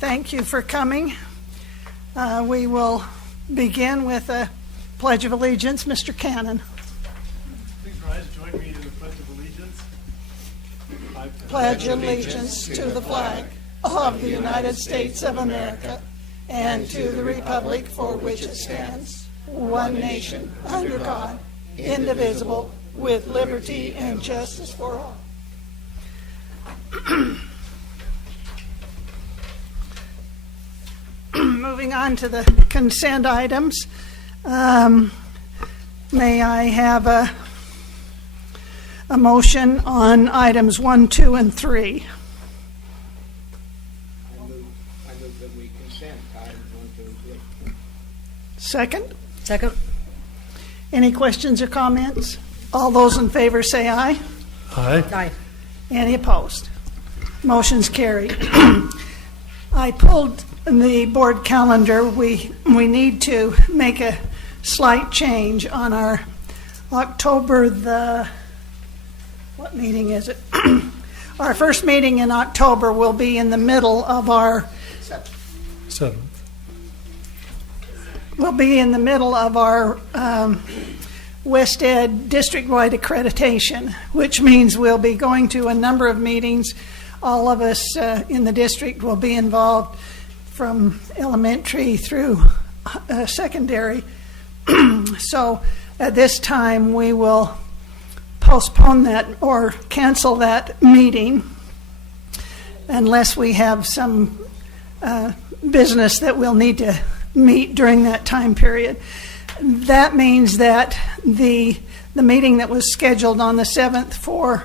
Thank you for coming. We will begin with a Pledge of Allegiance. Mr. Cannon. Please rise, join me in the Pledge of Allegiance. I Pledge allegiance to the flag of the United States of America and to the republic for which it stands, one nation, under God, indivisible, with liberty and justice for all. Moving on to the consent items. May I have a motion on items 1, 2, and 3? I move that we consent items 1, 2, and 3. Second? Second. Any questions or comments? All those in favor say aye. Aye. Aye. Any opposed? Motion's carried. I pulled the board calendar. We need to make a slight change on our October what meeting is it? Our first meeting in October will be in the middle of our Seventh. We'll be in the middle of our West Ed district-wide accreditation, which means we'll be going to a number of meetings. All of us in the district will be involved from elementary through secondary. So at this time, we will postpone that or cancel that meeting unless we have some business that we'll need to meet during that time period. That means that the meeting that was scheduled on the 7th for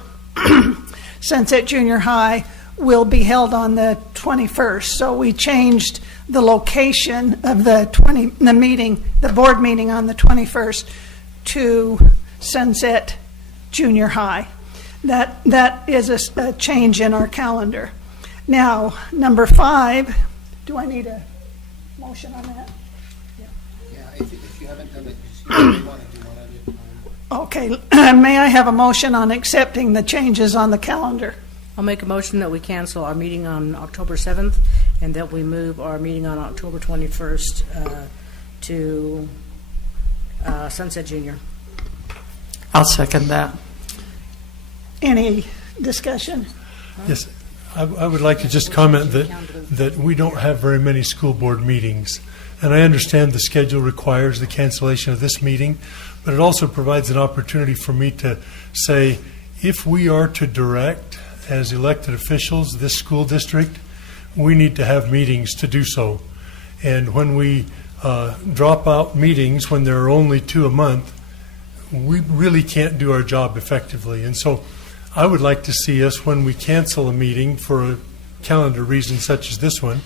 Sunset Junior High will be held on the 21st. So we changed the location of the board meeting on the 21st to Sunset Junior High. That is a change in our calendar. Now, number 5, do I need a motion on that? Yeah, if you haven't done it, you want to do one at a time. Okay, may I have a motion on accepting the changes on the calendar? I'll make a motion that we cancel our meeting on October 7th and that we move our meeting on October 21st to Sunset Junior. I'll second that. Any discussion? Yes, I would like to just comment that we don't have very many school board meetings. And I understand the schedule requires the cancellation of this meeting, but it also provides an opportunity for me to say, if we are to direct as elected officials this school district, we need to have meetings to do so. And when we drop out meetings when there are only 2 a month, we really can't do our job effectively. And so I would like to see us, when we cancel a meeting for a calendar reason such as this one,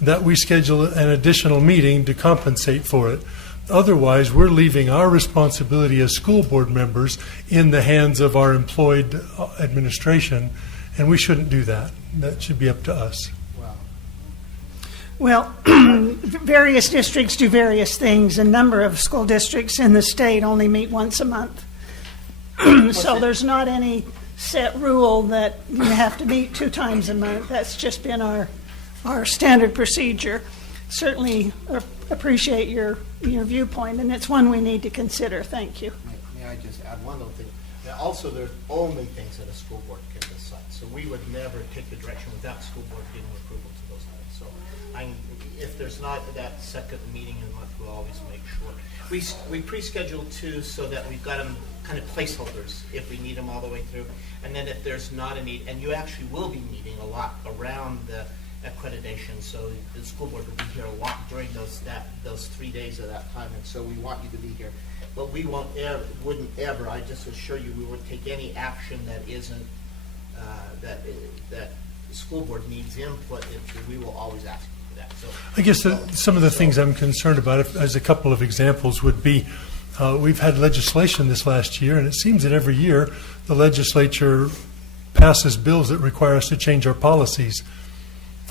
that we schedule an additional meeting to compensate for it. Otherwise, we're leaving our responsibility as school board members in the hands of our employed administration, and we shouldn't do that. That should be up to us. Well, various districts do various things. A number of school districts in the state only meet once a month. So there's not any set rule that you have to meet 2 times a month. That's just been our standard procedure. Certainly appreciate your viewpoint, and it's one we need to consider. Thank you. May I just add one little thing? Also, there's only things that a school board can decide. So we would never take the direction without school board giving approval to those items. So if there's not that second meeting in the month, we'll always make sure. We pre-schedule 2 so that we've got them kind of placeholders if we need them all the way through. And then if there's not a need, and you actually will be meeting a lot around the accreditation, so the school board will be here a lot during those 3 days of that time, and so we want you to be here. But we wouldn't ever, I just assure you, we wouldn't take any action that isn't, that the school board needs input into. We will always ask you for that. So I guess some of the things I'm concerned about, as a couple of examples, would be we've had legislation this last year, and it seems that every year the legislature passes bills that require us to change our policies.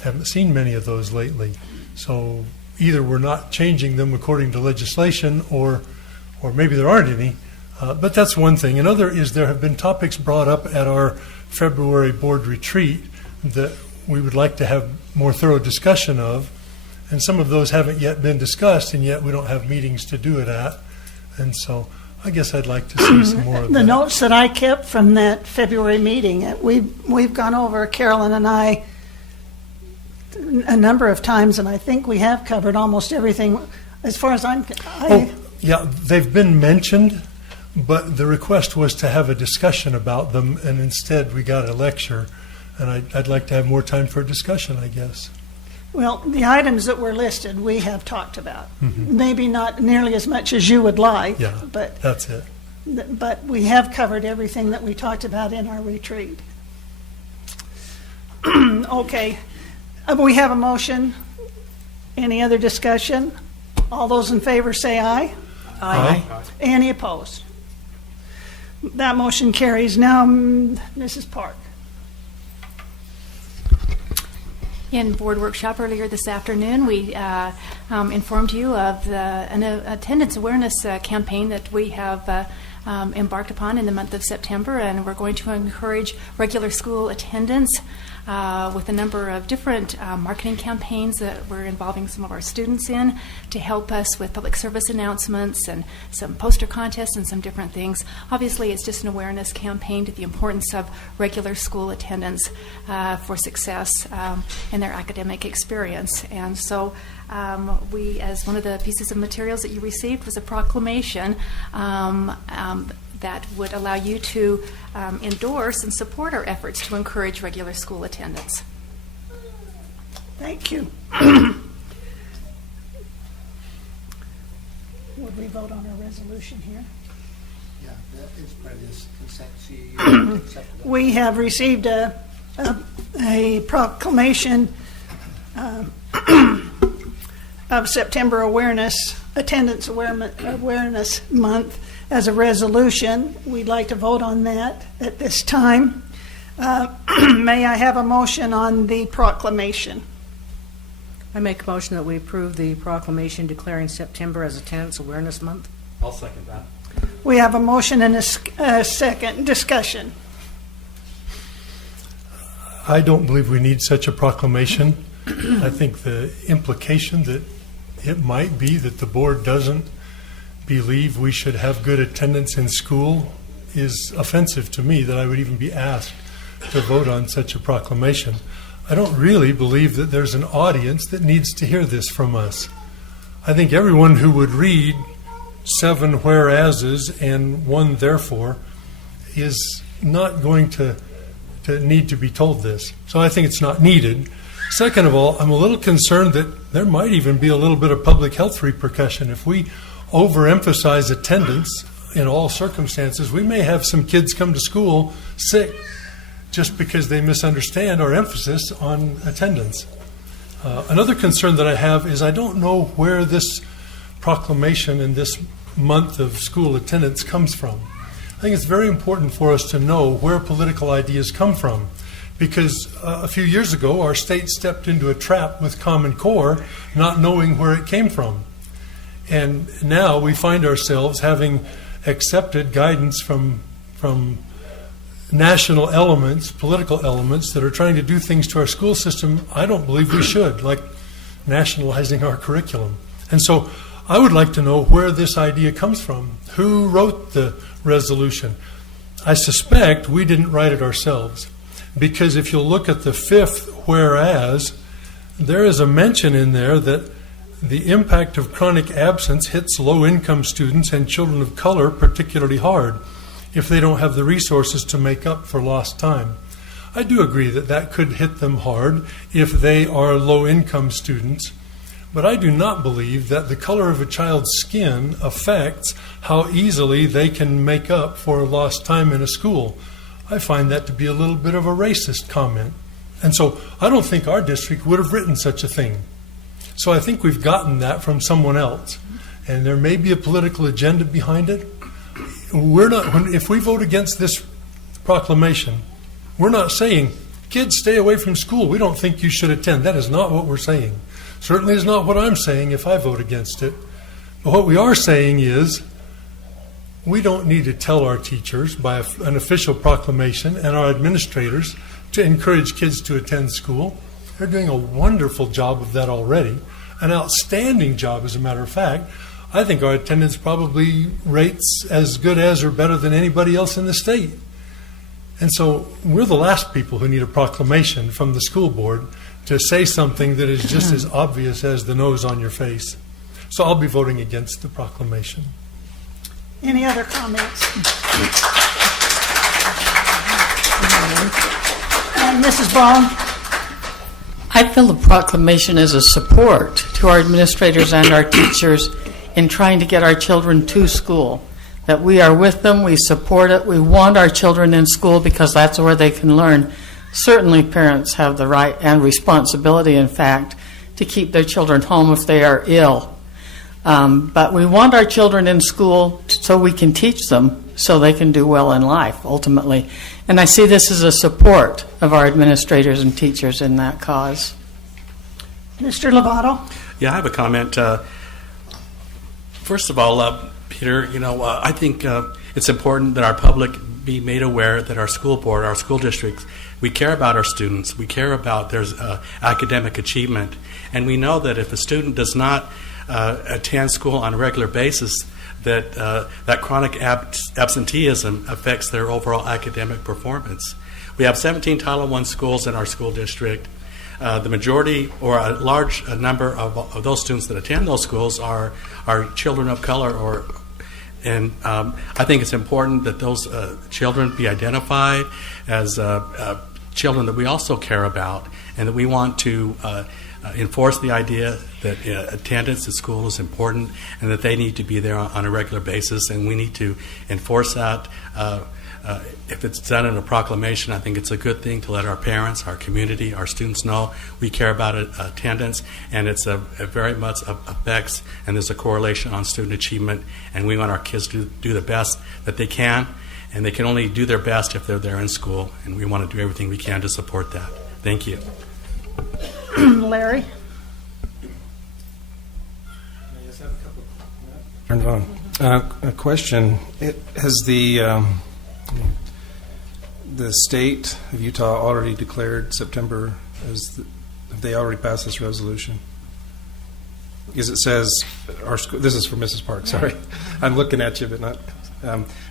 Haven't seen many of those lately. So either we're not changing them according to legislation, or maybe there aren't any. But that's one thing. Another is there have been topics brought up at our February board retreat that we would like to have more thorough discussion of, and some of those haven't yet been discussed, and yet we don't have meetings to do it at. And so I guess I'd like to see some more of The that. notes that I kept from that February meeting, we've gone over, Carolyn and I, a number of times, and I think we have covered almost everything as far as Oh, yeah, they've been mentioned, but the request was to have a discussion about them, and instead we got a lecture. And I'd like to have more time for a discussion, I guess. Well, the items that were listed, we have talked about. Maybe not nearly as much as you would like, Yeah, but that's it. we have covered everything that we talked about in our retreat. Okay, we have a motion. Any other discussion? All those in favor say aye. Aye. Any opposed? That motion carries. Now, Mrs. Park. In board workshop earlier this afternoon, we informed you of an attendance awareness campaign that we have embarked upon in the month of September, and we're going to encourage regular school attendance with a number of different marketing campaigns that we're involving some of our students in to help us with public service announcements and some poster contests and some different things. Obviously, it's just an awareness campaign to the importance of regular school attendance for success in their academic experience. And so we, as one of the pieces of materials that you received, was a proclamation that would allow you to endorse and support our efforts to encourage regular school attendance. Thank you. Would we vote on our resolution here? Yeah, that is part of this consent. We have received a proclamation of September Attendance Awareness Month as a resolution. We'd like to vote on that at this time. May I have a motion on the proclamation? I make a motion that we approve the proclamation declaring September as Attendance Awareness Month. I'll second that. We have a motion and a second discussion. I don't believe we need such a proclamation. I think the implication that it might be that the board doesn't believe we should have good attendance in school is offensive to me, that I would even be asked to vote on such a proclamation. I don't really believe that there's an audience that needs to hear this from us. I think everyone who would read 7 whereases and 1 therefore is not going to need to be told this. So I think it's not needed. Second of all, I'm a little concerned that there might even be a little bit of public health repercussion. If we overemphasize attendance in all circumstances, we may have some kids come to school sick just because they misunderstand our emphasis on attendance. Another concern that I have is I don't know where this proclamation and this month of school attendance comes from. I think it's very important for us to know where political ideas come from, because a few years ago our state stepped into a trap with Common Core, not knowing where it came from. And now we find ourselves having accepted guidance from national elements, political elements that are trying to do things to our school system I don't believe we should, like nationalizing our curriculum. And so I would like to know where this idea comes from. Who wrote the resolution? I suspect we didn't write it ourselves, because if you'll look at the 5th whereas, there is a mention in there that the impact of chronic absence hits low-income students and children of color particularly hard if they don't have the resources to make up for lost time. I do agree that that could hit them hard if they are low-income students, but I do not believe that the color of a child's skin affects how easily they can make up for lost time in a school. I find that to be a little bit of a racist comment. And so I don't think our district would have written such a thing. So I think we've gotten that from someone else. And there may be a political agenda behind it. If we vote against this proclamation, we're not saying, kids, stay away from school. We don't think you should attend. That is not what we're saying. Certainly is not what I'm saying if I vote against it. But what we are saying is, we don't need to tell our teachers by an official proclamation and our administrators to encourage kids to attend school. They're doing a wonderful job of that already, an outstanding job, as a matter of fact. I think our attendance probably rates as good as or better than anybody else in the state. And so we're the last people who need a proclamation from the school board to say something that is just as obvious as the nose on your face. So I'll be voting against the proclamation. Any other comments? Mrs. Ball? I feel the proclamation is a support to our administrators and our teachers in trying to get our children to school. That we are with them, we support it, we want our children in school because that's where they can learn. Certainly parents have the right and responsibility, in fact, to keep their children home if they are ill. But we want our children in school so we can teach them so they can do well in life, ultimately. And I see this as a support of our administrators and teachers in that cause. Mr. Lovato? Yeah, I have a comment. First of all, Peter, I think it's important that our public be made aware that our school board, our school districts, we care about our students. We care about their academic achievement. And we know that if a student does not attend school on a regular basis, that chronic absenteeism affects their overall academic performance. We have 17 Title I schools in our school district. The majority or a large number of those students that attend those schools are children of color, and I think it's important that those children be identified as children that we also care about, and that we want to enforce the idea that attendance at school is important and that they need to be there on a regular basis, and we need to enforce that. If it's done in a proclamation, I think it's a good thing to let our parents, our community, our students know we care about attendance, and it's a very much affects, and there's a correlation on student achievement, and we want our kids to do the best that they can, and they can only do their best if they're there in school, and we want to do everything we can to support that. Thank you. Larry? Turned on. A question: has the state of Utah already declared September as? Have they already passed this resolution? Because it says our school. This is for Mrs. Park. Sorry, I'm looking at you, but not.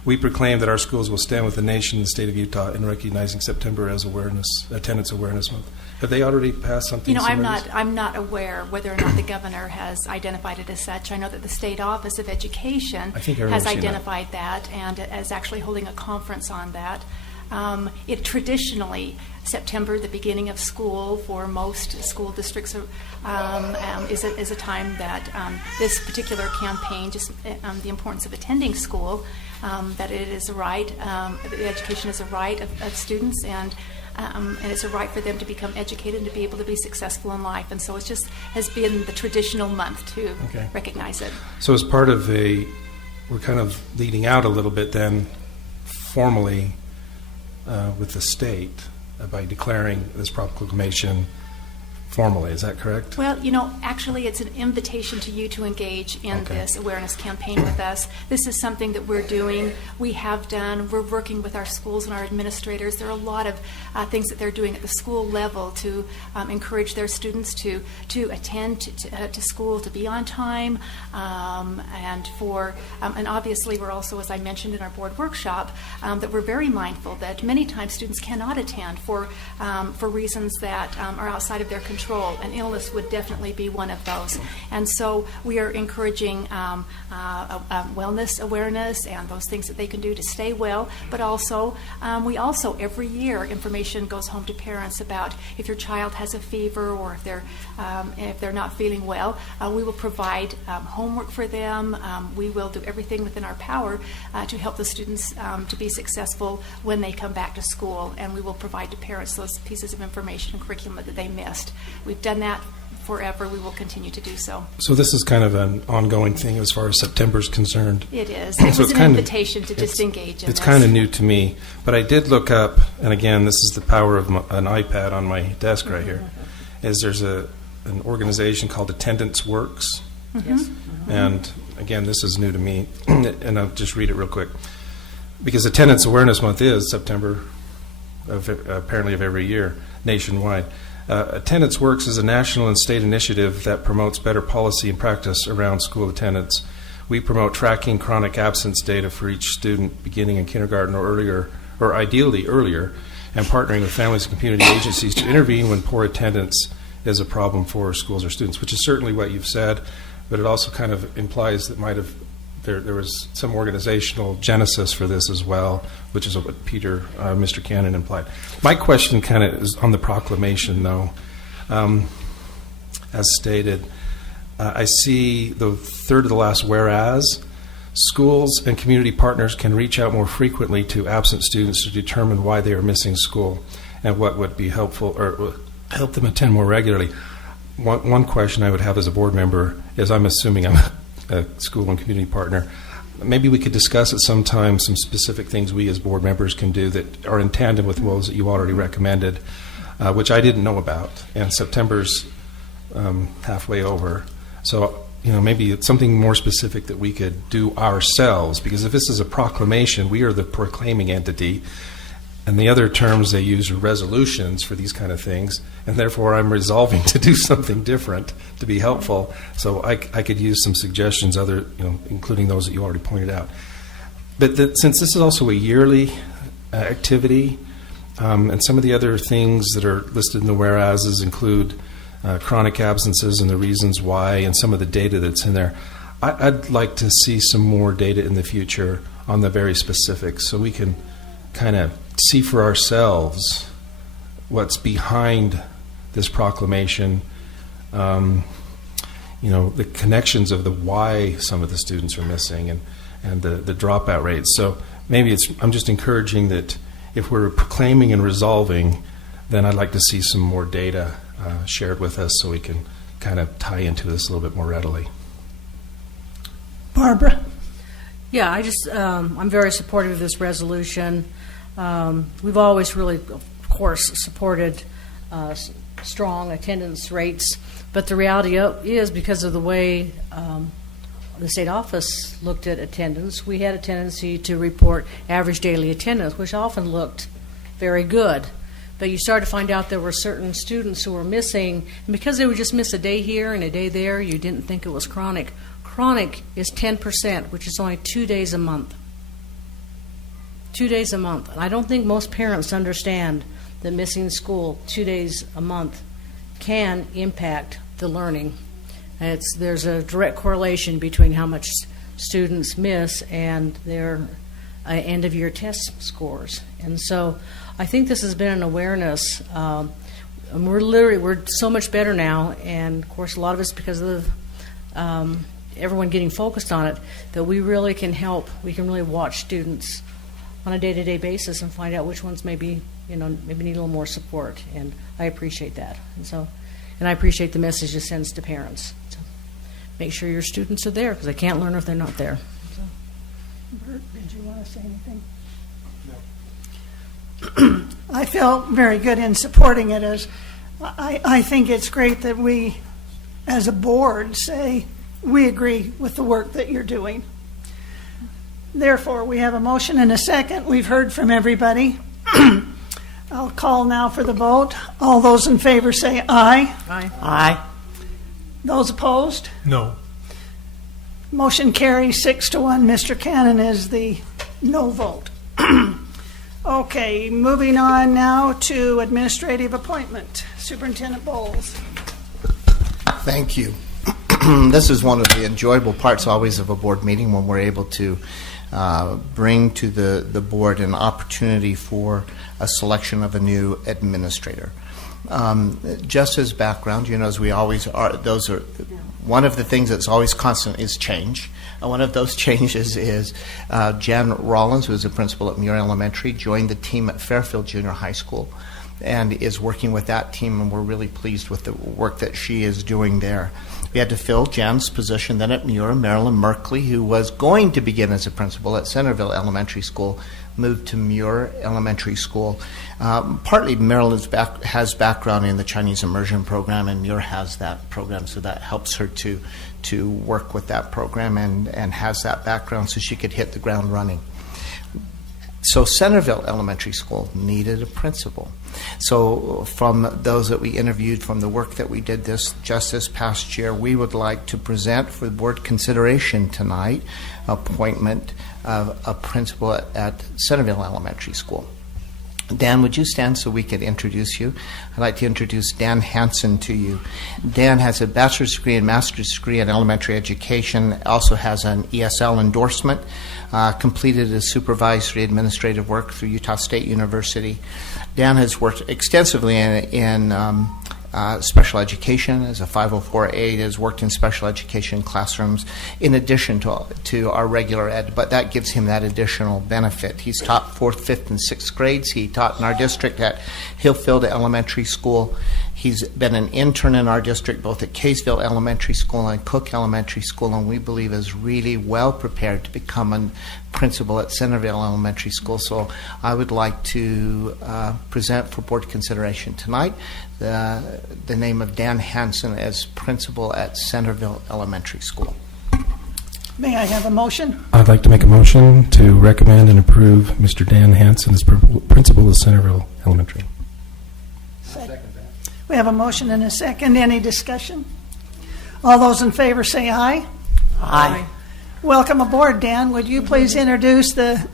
We proclaim that our schools will stand with the nation and the state of Utah in recognizing September as Attendance Awareness Month. Have they already passed something? I'm not aware whether or not the governor has identified it as such. I know that the State Office of Education has identified that and is actually holding a conference on that. It traditionally, September, the beginning of school for most school districts, is a time that this particular campaign, just the importance of attending school, that it is a right, education is a right of students, and it's a right for them to become educated and to be able to be successful in life. And so it just has been the traditional month to recognize it. So as part of we're kind of leading out a little bit then formally with the state by declaring this proclamation formally. Is that correct? Well, actually it's an invitation to you to engage in this awareness campaign with us. This is something that we're doing. We have done. We're working with our schools and our administrators. There are a lot of things that they're doing at the school level to encourage their students to attend to school, to be on time, and obviously we're also, as I mentioned in our board workshop, that we're very mindful that many times students cannot attend for reasons that are outside of their control, and illness would definitely be one of those. And so we are encouraging wellness awareness and those things that they can do to stay well, but also we also every year information goes home to parents about if your child has a fever or if they're not feeling well. We will provide homework for them. We will do everything within our power to help the students to be successful when they come back to school, and we will provide to parents those pieces of information and curriculum that they missed. We've done that forever. We will continue to do so. So this is kind of an ongoing thing as far as September is concerned. It is. It was an invitation to just engage in this. It's kind of new to me, but I did look up, and again, this is the power of an iPad on my desk right here, is there's an organization called Attendance Works. Yes. And again, this is new to me, and I'll just read it real quick. Because Attendance Awareness Month is September apparently of every year nationwide. Attendance Works is a national and state initiative that promotes better policy and practice around school attendance. We promote tracking chronic absence data for each student beginning in kindergarten or earlier, or ideally earlier, and partnering with families and community agencies to intervene when poor attendance is a problem for schools or students, which is certainly what you've said, but it also kind of implies that there was some organizational genesis for this as well, which is what Mr. Cannon implied. My question kind of is on the proclamation, though. As stated, I see the third to the last whereas. Schools and community partners can reach out more frequently to absent students to determine why they are missing school and what would be helpful or help them attend more regularly. One question I would have as a board member is, I'm assuming I'm a school and community partner, maybe we could discuss at some time some specific things we as board members can do that are in tandem with those that you already recommended, which I didn't know about. And September's halfway over. So, maybe it's something more specific that we could do ourselves, because if this is a proclamation, we are the proclaiming entity, and the other terms they use are resolutions for these kind of things, and therefore I'm resolving to do something different to be helpful. So I could use some suggestions, including those that you already pointed out. But since this is also a yearly activity, and some of the other things that are listed in the whereases include chronic absences and the reasons why, and some of the data that's in there, I'd like to see some more data in the future on the very specifics, so we can kind of see for ourselves what's behind this proclamation, the connections of the why some of the students are missing, and the dropout rates. So maybe I'm just encouraging that if we're proclaiming and resolving, then I'd like to see some more data shared with us so we can kind of tie into this a little bit more readily. Barbara? Yeah, I'm very supportive of this resolution. We've always really, of course, supported strong attendance rates, but the reality is, because of the way the state office looked at attendance, we had a tendency to report average daily attendance, which often looked very good. But you start to find out there were certain students who were missing, and because they would just miss a day here and a day there, you didn't think it was chronic. Chronic is 10%, which is only 2 days a month. 2 days a month. And I don't think most parents understand that missing school 2 days a month can impact the learning. There's a direct correlation between how much students miss and their end-of-year test scores. And so I think this has been an awareness. And we're so much better now, and of course a lot of it's because of everyone getting focused on it, that we really can help. We can really watch students on a day-to-day basis and find out which ones maybe need a little more support, and I appreciate that. And I appreciate the message it sends to parents. So make sure your students are there, because they can't learn if they're not there. So. Bert, did you want to say anything? No. I felt very good in supporting it, as I think it's great that we, as a board, say we agree with the work that you're doing. Therefore, we have a motion and a second. We've heard from everybody. I'll call now for the vote. All those in favor say aye. Aye. Aye. Those opposed? No. Motion carries 6-1. Mr. Cannon is the no vote. Okay, moving on now to administrative appointment. Superintendent Bowles. Thank you. This is one of the enjoyable parts always of a board meeting, when we're able to bring to the board an opportunity for a selection of a new administrator. Just as background, as we always are, those are one of the things that's always constant is change. One of those changes is Jan Rollins, who is a principal at Muir Elementary, joined the team at Fairfield Junior High School and is working with that team, and we're really pleased with the work that she is doing there. We had to fill Jan's position then at Muir. Marilyn Merkley, who was going to begin as a principal at Centerville Elementary School, moved to Muir Elementary School. Partly Marilyn has background in the Chinese immersion program, and Muir has that program, so that helps her to work with that program and has that background so she could hit the ground running. So Centerville Elementary School needed a principal. So from those that we interviewed, from the work that we did just this past year, we would like to present for board consideration tonight appointment of a principal at Centerville Elementary School. Dan, would you stand so we could introduce you? I'd like to introduce Dan Hansen to you. Dan has a bachelor's degree and master's degree in elementary education, also has an ESL endorsement, completed his supervisory administrative work through Utah State University. Dan has worked extensively in special education as a 504A, has worked in special education classrooms in addition to our regular ed, but that gives him that additional benefit. He's taught 4th, 5th, and 6th grades. He taught in our district at Hillfield Elementary School. He's been an intern in our district both at Kaysville Elementary School and Cook Elementary School, and we believe is really well prepared to become a principal at Centerville Elementary School. So I would like to present for board consideration tonight the name of Dan Hansen as principal at Centerville Elementary School. May I have a motion? I'd like to make a motion to recommend and approve Mr. Dan Hansen as principal of Centerville Elementary. We have a motion and a second. Any discussion? All those in favor say aye. Aye. Welcome aboard, Dan. Would you please introduce the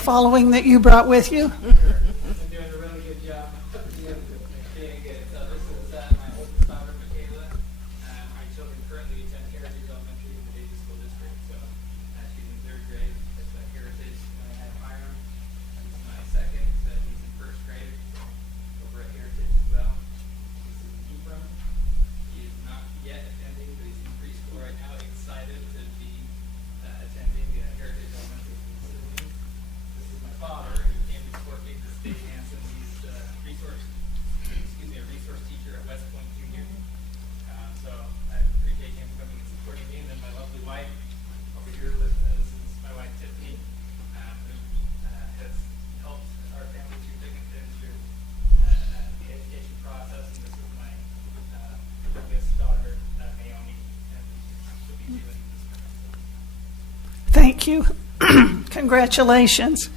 following that you brought with you? I'm doing a really good job. Doing good. So this is my oldest daughter, Michaela. My children currently attend Heritage Elementary in the Davis School District. So she's in 3rd grade at Heritage at Hiram. This is my second. He's in 1st grade over at Heritage as well. This is Ephraim. He is not yet attending, but he's in preschool right now. Excited to be attending Heritage Elementary facility. This is my father, who came to support me, this is Dave Hansen. He's a resource teacher at West Point Junior. So I appreciate him coming and supporting me. And then my lovely wife over here, this is my wife Tiffany, who has helped our family through thick and thin through the education process. And this is my youngest daughter, Naomi, and she'll be doing this. Thank you. Congratulations.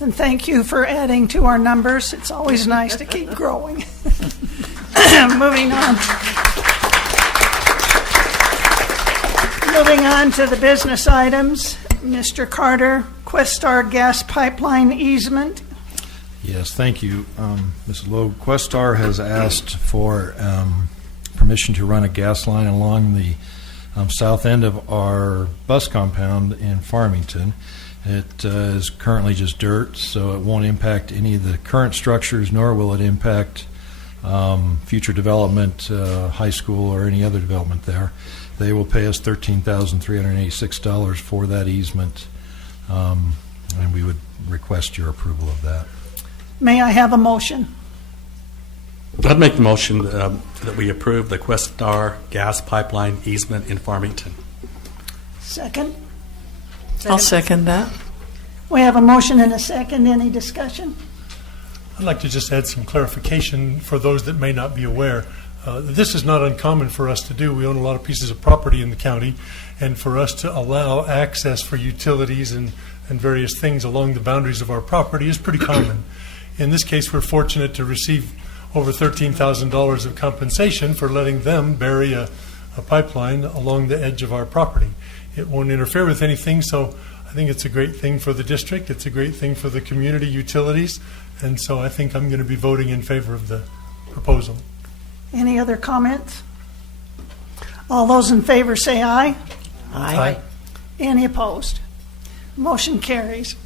And thank you for adding to our numbers. It's always nice to keep growing. Moving on. Moving on to the business items. Mr. Carter, Questar Gas Pipeline Easement. Yes, thank you. Ms. Loeb, Questar has asked for permission to run a gas line along the south end of our bus compound in Farmington. It is currently just dirt, so it won't impact any of the current structures, nor will it impact future development, high school, or any other development there. They will pay us $13,386 for that easement, and we would request your approval of that. May I have a motion? I'd make the motion that we approve the Questar gas pipeline easement in Farmington. Second. I'll second that. We have a motion and a second. Any discussion? I'd like to just add some clarification for those that may not be aware. This is not uncommon for us to do. We own a lot of pieces of property in the county, and for us to allow access for utilities and various things along the boundaries of our property is pretty common. In this case, we're fortunate to receive over $13,000 of compensation for letting them bury a pipeline along the edge of our property. It won't interfere with anything, so I think it's a great thing for the district. It's a great thing for the community utilities, and so I think I'm going to be voting in favor of the proposal. Any other comments? All those in favor say aye. Aye. Any opposed? Motion carries.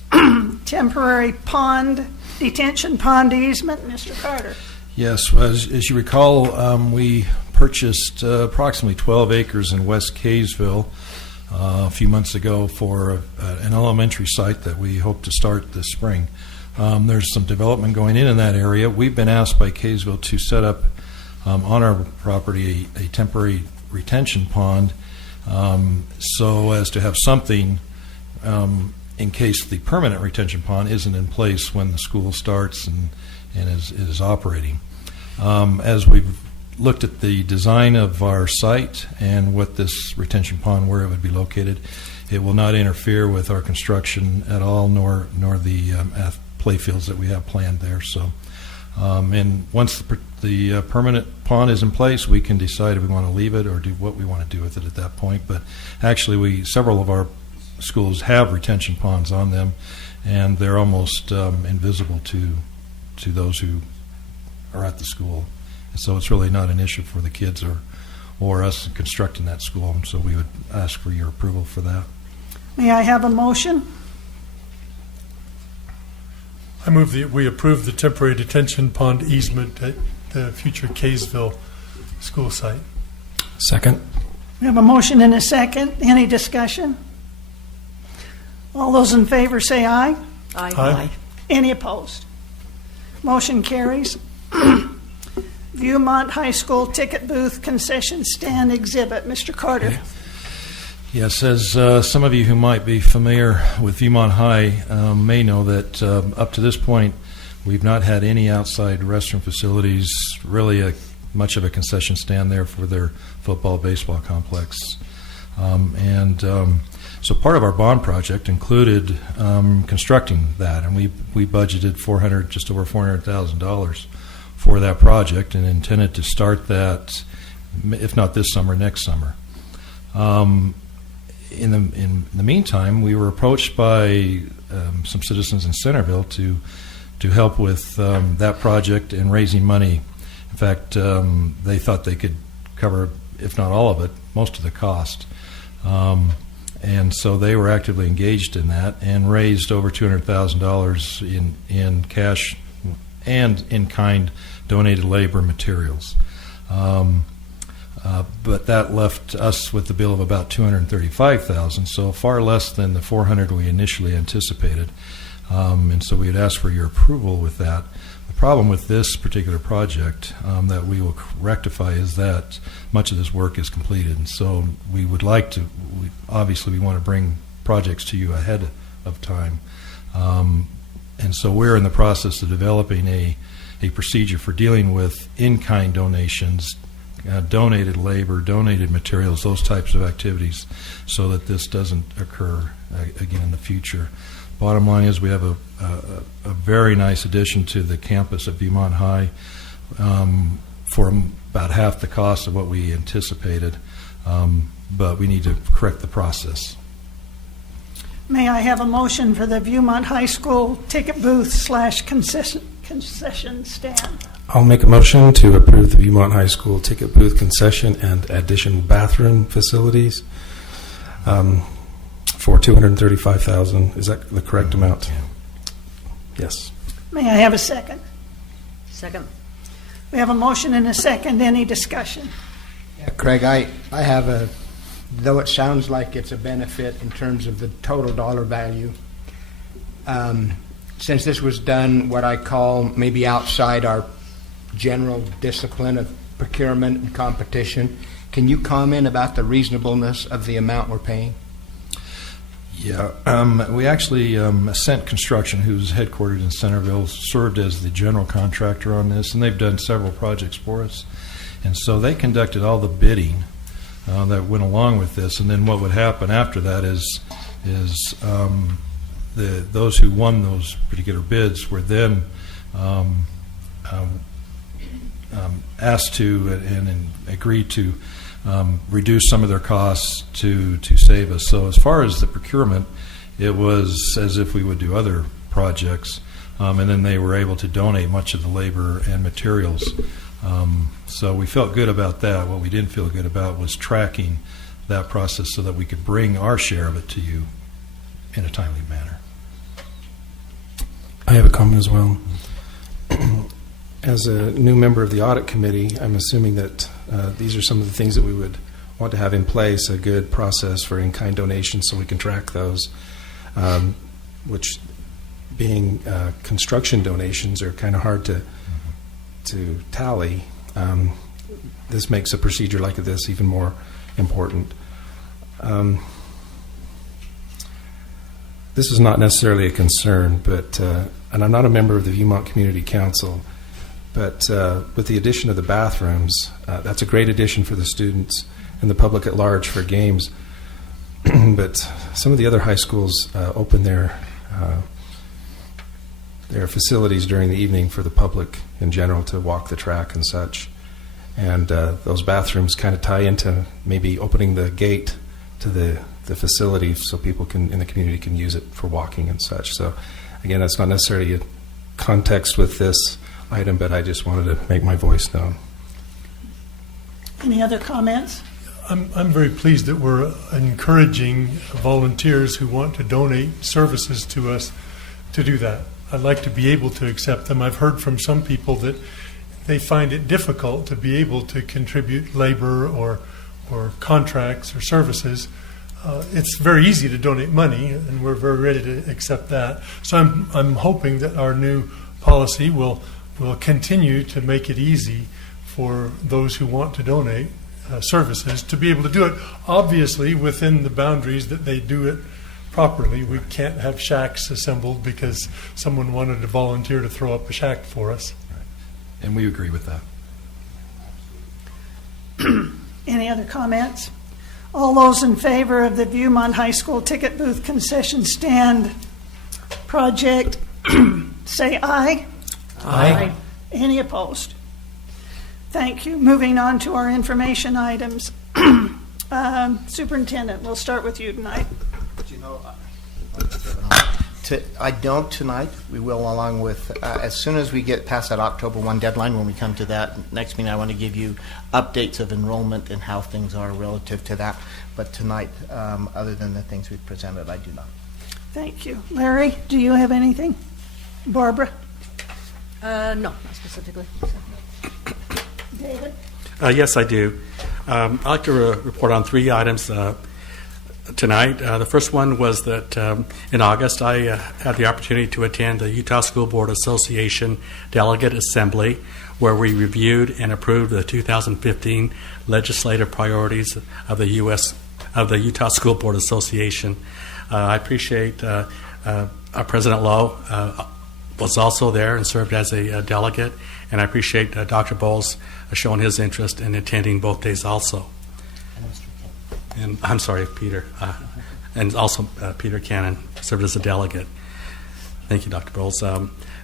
Temporary detention pond easement, Mr. Carter. Yes, as you recall, we purchased approximately 12 acres in West Kaysville a few months ago for an elementary site that we hope to start this spring. There's some development going in that area. We've been asked by Kaysville to set up on our property a temporary retention pond so as to have something in case the permanent retention pond isn't in place when the school starts and is operating. As we've looked at the design of our site and what this retention pond, where it would be located. It will not interfere with our construction at all, nor the play fields that we have planned there. So, and once the permanent pond is in place, we can decide if we want to leave it or do what we want to do with it at that point. But actually, several of our schools have retention ponds on them, and they're almost invisible to those who are at the school. And so it's really not an issue for the kids or us constructing that school. And so we would ask for your approval for that. May I have a motion? I move that we approve the temporary detention pond easement at the future Kaysville school site. Second. We have a motion and a second. Any discussion? All those in favor say aye. Aye. Any opposed? Motion carries. Viewmont High School ticket booth concession stand exhibit. Mr. Carter. Yes, as some of you who might be familiar with Viewmont High may know that up to this point, we've not had any outside restroom facilities, really much of a concession stand there for their football, baseball complex. So part of our bond project included constructing that, and we budgeted just over $400,000 for that project, and intended to start that, if not this summer, next summer. In the meantime, we were approached by some citizens in Centerville to help with that project and raising money. In fact, they thought they could cover, if not all of it, most of the cost. And so they were actively engaged in that and raised over $200,000 in cash and in-kind donated labor materials. But that left us with the bill of about $235,000, so far less than the $400,000 we initially anticipated. And so we had asked for your approval with that. The problem with this particular project that we will rectify is that much of this work is completed. And so we would like to, obviously we want to bring projects to you ahead of time. And so we're in the process of developing a procedure for dealing with in-kind donations, donated labor, donated materials, those types of activities, so that this doesn't occur again in the future. Bottom line is we have a very nice addition to the campus at Viewmont High for about half the cost of what we anticipated, but we need to correct the process. May I have a motion for the Viewmont High School ticket booth / concession stand? I'll make a motion to approve the Viewmont High School ticket booth concession and additional bathroom facilities for $235,000. Is that the correct amount? Yes. May I have a second? Second. We have a motion and a second. Any discussion? Yeah, Craig, I have though it sounds like it's a benefit in terms of the total dollar value, since this was done what I call maybe outside our general discipline of procurement and competition, can you comment about the reasonableness of the amount we're paying? Yeah, we actually, Ascent Construction, who's headquartered in Centerville, served as the general contractor on this, and they've done several projects for us. And so they conducted all the bidding that went along with this, and then what would happen after that is those who won those particular bids were then asked to and agreed to reduce some of their costs to save us. So as far as the procurement, it was as if we would do other projects, and then they were able to donate much of the labor and materials. So we felt good about that. What we didn't feel good about was tracking that process so that we could bring our share of it to you in a timely manner. I have a comment as well. As a new member of the audit committee, I'm assuming that these are some of the things that we would want to have in place, a good process for in-kind donations so we can track those, which being construction donations are kind of hard to tally. This makes a procedure like this even more important. This is not necessarily a concern, but and I'm not a member of the Viewmont Community Council, But with the addition of the bathrooms, that's a great addition for the students and the public at large for games. But some of the other high schools open their facilities during the evening for the public in general to walk the track and such. And those bathrooms kind of tie into maybe opening the gate to the facility so people in the community can use it for walking and such. So again, that's not necessarily a context with this item, but I just wanted to make my voice known. Any other comments? I'm very pleased that we're encouraging volunteers who want to donate services to us to do that. I'd like to be able to accept them. I've heard from some people that they find it difficult to be able to contribute labor or contracts or services. It's very easy to donate money, and we're very ready to accept that. So I'm hoping that our new policy will continue to make it easy for those who want to donate services to be able to do it, obviously within the boundaries that they do it properly. We can't have shacks assembled because someone wanted to volunteer to throw up a shack for us. And we agree with that. Any other comments? All those in favor of the Viewmont High School ticket booth concession stand project, say aye. Aye. Any opposed? Thank you. Moving on to our information items. Superintendent, we'll start with you tonight. But you know, I don't tonight. We will, along with, as soon as we get past that October 1 deadline, when we come to that next meeting, I want to give you updates of enrollment and how things are relative to that. But tonight, other than the things we've presented, I do not. Thank you. Larry, do you have anything? Barbara? No, not specifically. David? Yes, I do. I'd like to report on 3 items tonight. The first one was that in August I had the opportunity to attend the Utah School Board Association Delegate Assembly, where we reviewed and approved the 2015 legislative priorities of the Utah School Board Association. I appreciate our President Lowe was also there and served as a delegate, and I appreciate Dr. Bowles showing his interest in attending both days also. And I'm sorry, Peter. And also Peter Cannon served as a delegate. Thank you, Dr. Bowles.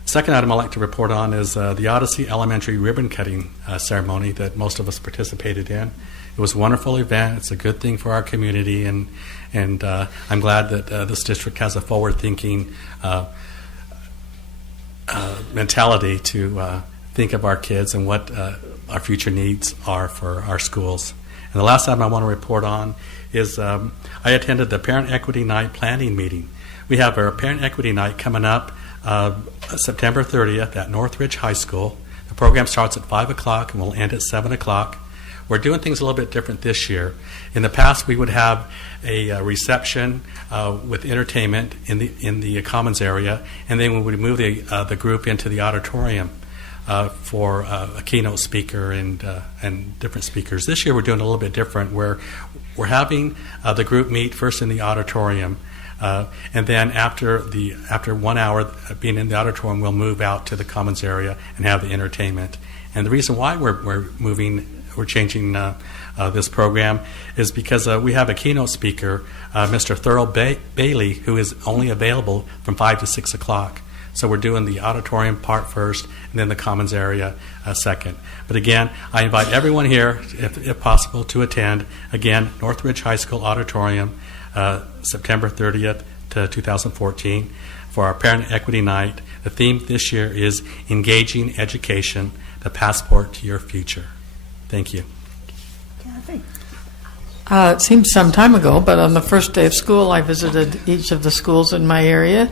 Second item I'd like to report on is the Odyssey Elementary ribbon cutting ceremony that most of us participated in. It was a wonderful event. It's a good thing for our community, and I'm glad that this district has a forward-thinking mentality to think of our kids and what our future needs are for our schools. And the last item I want to report on is I attended the Parent Equity Night planning meeting. We have our Parent Equity Night coming up September 30th at Northridge High School. The program starts at 5 o'clock and will end at 7 o'clock. We're doing things a little bit different this year. In the past, we would have a reception with entertainment in the commons area, and then we would move the group into the auditorium for a keynote speaker and different speakers. This year, we're doing a little bit different, where we're having the group meet first in the auditorium, and then after 1 hour being in the auditorium, we'll move out to the commons area and have the entertainment. And the reason why we're changing this program is because we have a keynote speaker, Mr. Thurl Bailey, who is only available from 5 to 6 o'clock. So we're doing the auditorium part first and then the commons area second. But again, I invite everyone here, if possible, to attend. Again, Northridge High School Auditorium, September 30th to 2014 for our Parent Equity Night. The theme this year is Engaging Education, the Passport to Your Future. Thank you. Kathy? It seems some time ago, but on the first day of school, I visited each of the schools in my area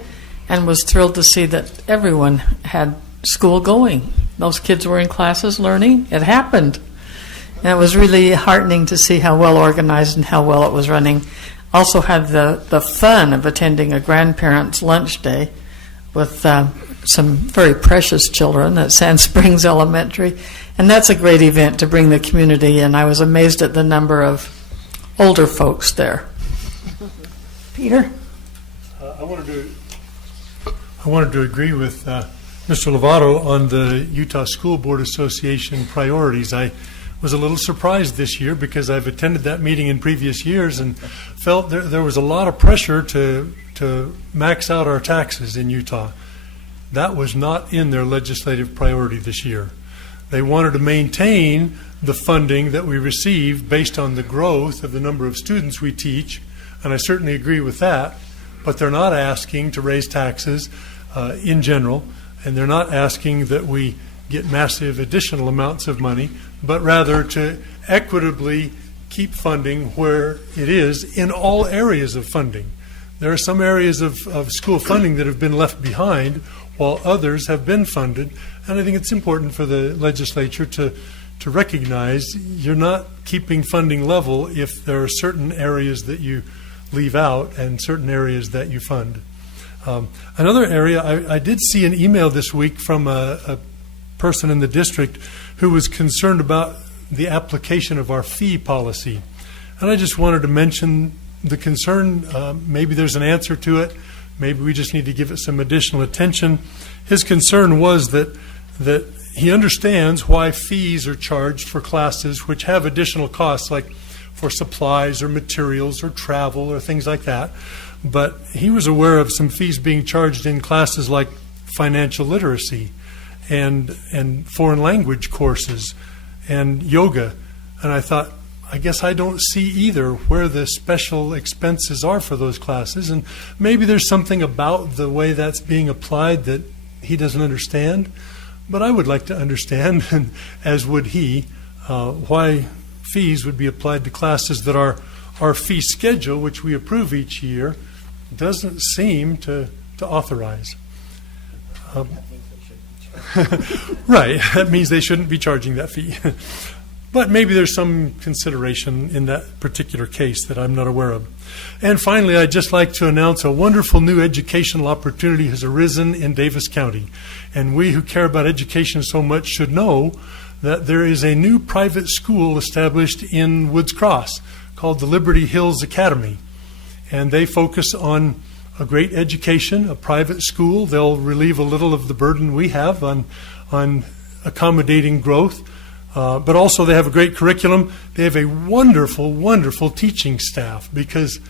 and was thrilled to see that everyone had school going. Those kids were in classes learning. It happened. And it was really heartening to see how well organized and how well it was running. Also had the fun of attending a grandparents' lunch day with some very precious children at Sand Springs Elementary. And that's a great event to bring the community in. I was amazed at the number of older folks there. Peter? I wanted to agree with Mr. Lovato on the Utah School Board Association priorities. I was a little surprised this year because I've attended that meeting in previous years and felt there was a lot of pressure to max out our taxes in Utah. That was not in their legislative priority this year. They wanted to maintain the funding that we receive based on the growth of the number of students we teach, and I certainly agree with that, but they're not asking to raise taxes in general, and they're not asking that we get massive additional amounts of money, but rather to equitably keep funding where it is in all areas of funding. There are some areas of school funding that have been left behind while others have been funded, and I think it's important for the legislature to recognize you're not keeping funding level if there are certain areas that you leave out and certain areas that you fund. Another area, I did see an email this week from a person in the district who was concerned about the application of our fee policy. And I just wanted to mention the concern. Maybe there's an answer to it. Maybe we just need to give it some additional attention. His concern was that he understands why fees are charged for classes which have additional costs, like for supplies or materials or travel or things like that. But he was aware of some fees being charged in classes like financial literacy and foreign language courses and yoga. And I thought, I guess I don't see either where the special expenses are for those classes. And maybe there's something about the way that's being applied that he doesn't understand. But I would like to understand, and as would he, why fees would be applied to classes that our fee schedule, which we approve each year, doesn't seem to authorize. Right, that means they shouldn't be charging that fee. But maybe there's some consideration in that particular case that I'm not aware of. And finally, I'd just like to announce a wonderful new educational opportunity has arisen in Davis County. And we who care about education so much should know that there is a new private school established in Woods Cross called the Liberty Hills Academy. And they focus on a great education, a private school. They'll relieve a little of the burden we have on accommodating growth. But also they have a great curriculum. They have a wonderful, wonderful teaching staff because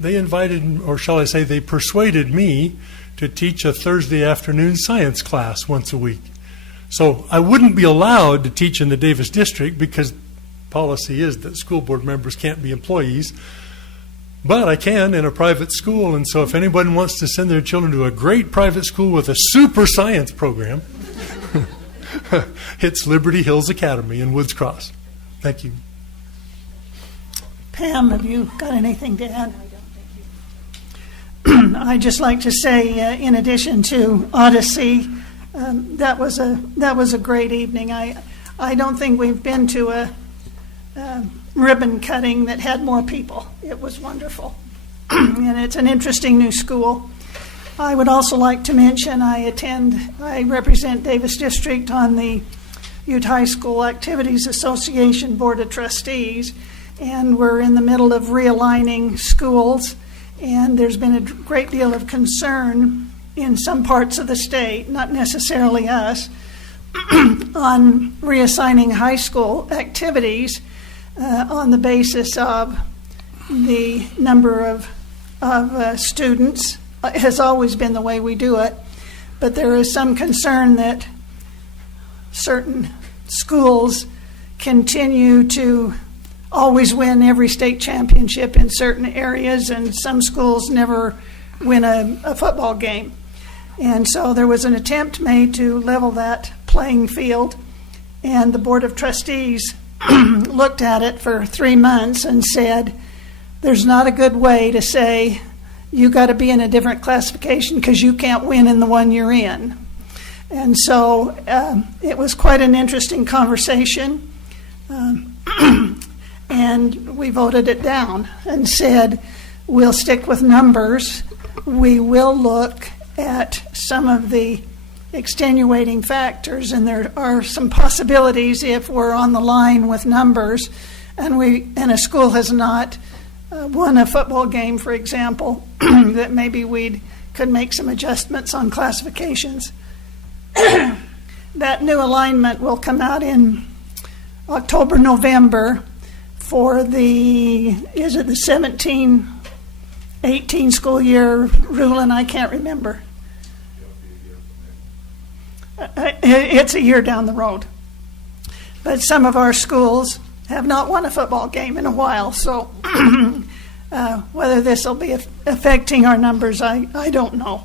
they invited, or shall I say, they persuaded me to teach a Thursday afternoon science class once a week. So I wouldn't be allowed to teach in the Davis District because policy is that school board members can't be employees. But I can in a private school, and so if anyone wants to send their children to a great private school with a super science program, it's Liberty Hills Academy in Woods Cross. Thank you. Pam, have you got anything to add? I'd just like to say, in addition to Odyssey, that was a great evening. I don't think we've been to a ribbon cutting that had more people. It was wonderful. And it's an interesting new school. I would also like to mention I represent Davis District on the Utah High School Activities Association Board of Trustees, and we're in the middle of realigning schools, and there's been a great deal of concern in some parts of the state, not necessarily us, on reassigning high school activities on the basis of the number of students. It has always been the way we do it, but there is some concern that certain schools continue to always win every state championship in certain areas, and some schools never win a football game. And so there was an attempt made to level that playing field, and the Board of Trustees looked at it for 3 months and said, there's not a good way to say you got to be in a different classification because you can't win in the one you're in. And so it was quite an interesting conversation. And we voted it down and said, we'll stick with numbers. We will look at some of the extenuating factors, and there are some possibilities if we're on the line with numbers and a school has not won a football game, for example, that maybe we could make some adjustments on classifications. That new alignment will come out in October, November for is it the 17-18 school year, Rulon? I can't remember. It's a year down the road. But some of our schools have not won a football game in a while, so whether this will be affecting our numbers, I don't know.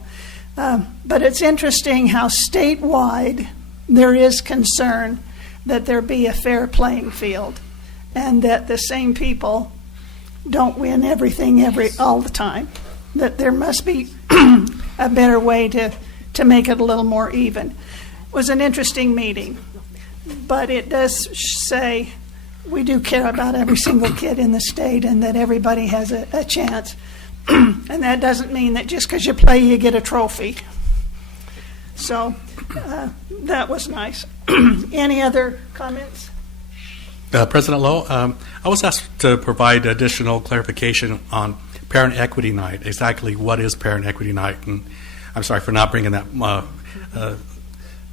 But it's interesting how statewide there is concern that there be a fair playing field and that the same people don't win everything all the time, that there must be a better way to make it a little more even. It was an interesting meeting, but it does say we do care about every single kid in the state and that everybody has a chance. And that doesn't mean that just because you play, you get a trophy. So that was nice. Any other comments? President Lowe, I was asked to provide additional clarification on Parent Equity Night. Exactly what is Parent Equity Night? And I'm sorry for not bringing that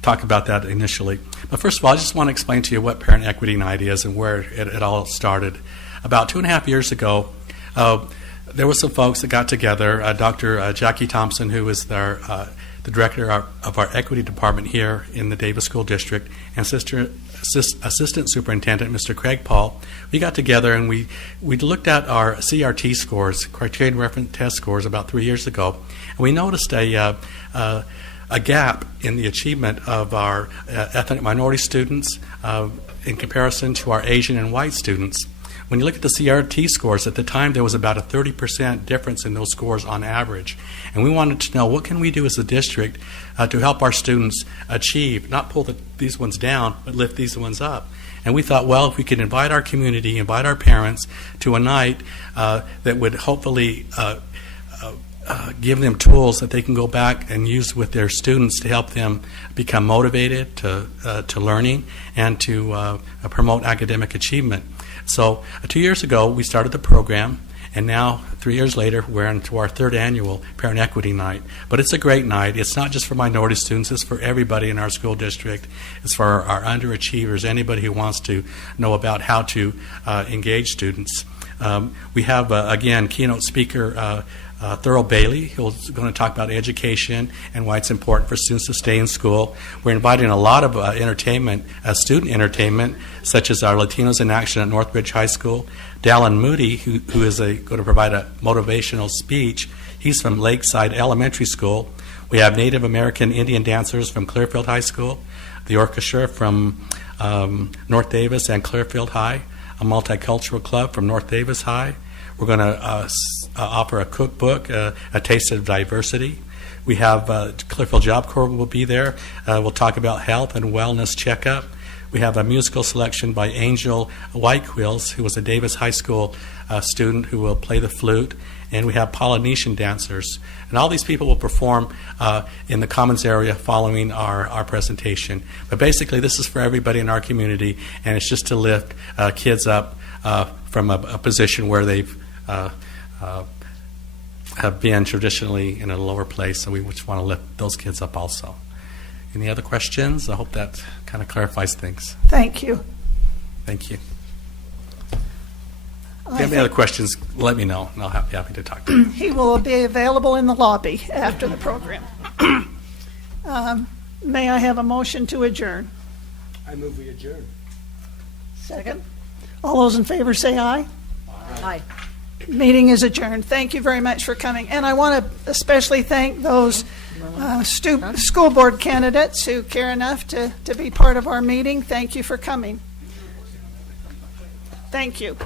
talk about that initially. But first of all, I just want to explain to you what Parent Equity Night is and where it all started. About 2.5 years ago, there were some folks that got together. Dr. Jackie Thompson, who is the director of our equity department here in the Davis School District, and Assistant Superintendent, Mr. Craig Paul, we got together and we looked at our CRT scores, Criterion Reference Test scores, about 3 years ago, and we noticed a gap in the achievement of our ethnic minority students in comparison to our Asian and white students. When you look at the CRT scores, at the time there was about a 30% difference in those scores on average. And we wanted to know what can we do as a district to help our students achieve, not pull these ones down, but lift these ones up. And we thought, well, if we could invite our community, invite our parents to a night that would hopefully give them tools that they can go back and use with their students to help them become motivated to learning and to promote academic achievement. So 2 years ago, we started the program, and now 3 years later, we're into our third annual Parent Equity Night. But it's a great night. It's not just for minority students. It's for everybody in our school district. It's for our underachievers, anybody who wants to know about how to engage students. We have, again, keynote speaker Thurl Bailey, who's going to talk about education and why it's important for students to stay in school. We're inviting a lot of entertainment, student entertainment, such as our Latinos in Action at Northbridge High School. Dallin Moody, who is going to provide a motivational speech. He's from Lakeside Elementary School. We have Native American Indian dancers from Clearfield High School, the orchestra from North Davis and Clearfield High, a multicultural club from North Davis High. We're going to offer a cookbook, A Taste of Diversity. We have Clearfield Job Corps will be there. We'll talk about health and wellness checkup. We have a musical selection by Angel Whitequills, who was a Davis High School student who will play the flute. And we have Polynesian dancers. And all these people will perform in the Commons area following our presentation. But basically, this is for everybody in our community, and it's just to lift kids up from a position where they've have been traditionally in a lower place, so we just want to lift those kids up also. Any other questions? I hope that kind of clarifies things. Thank you. Thank you. If you have any other questions, let me know, and I'll be happy to talk to you. He will be available in the lobby after the program. May I have a motion to adjourn? I move we adjourn. Second. All those in favor say aye. Aye. Meeting is adjourned. Thank you very much for coming. And I want to especially thank those school board candidates who care enough to be part of our meeting. Thank you for coming. Thank you.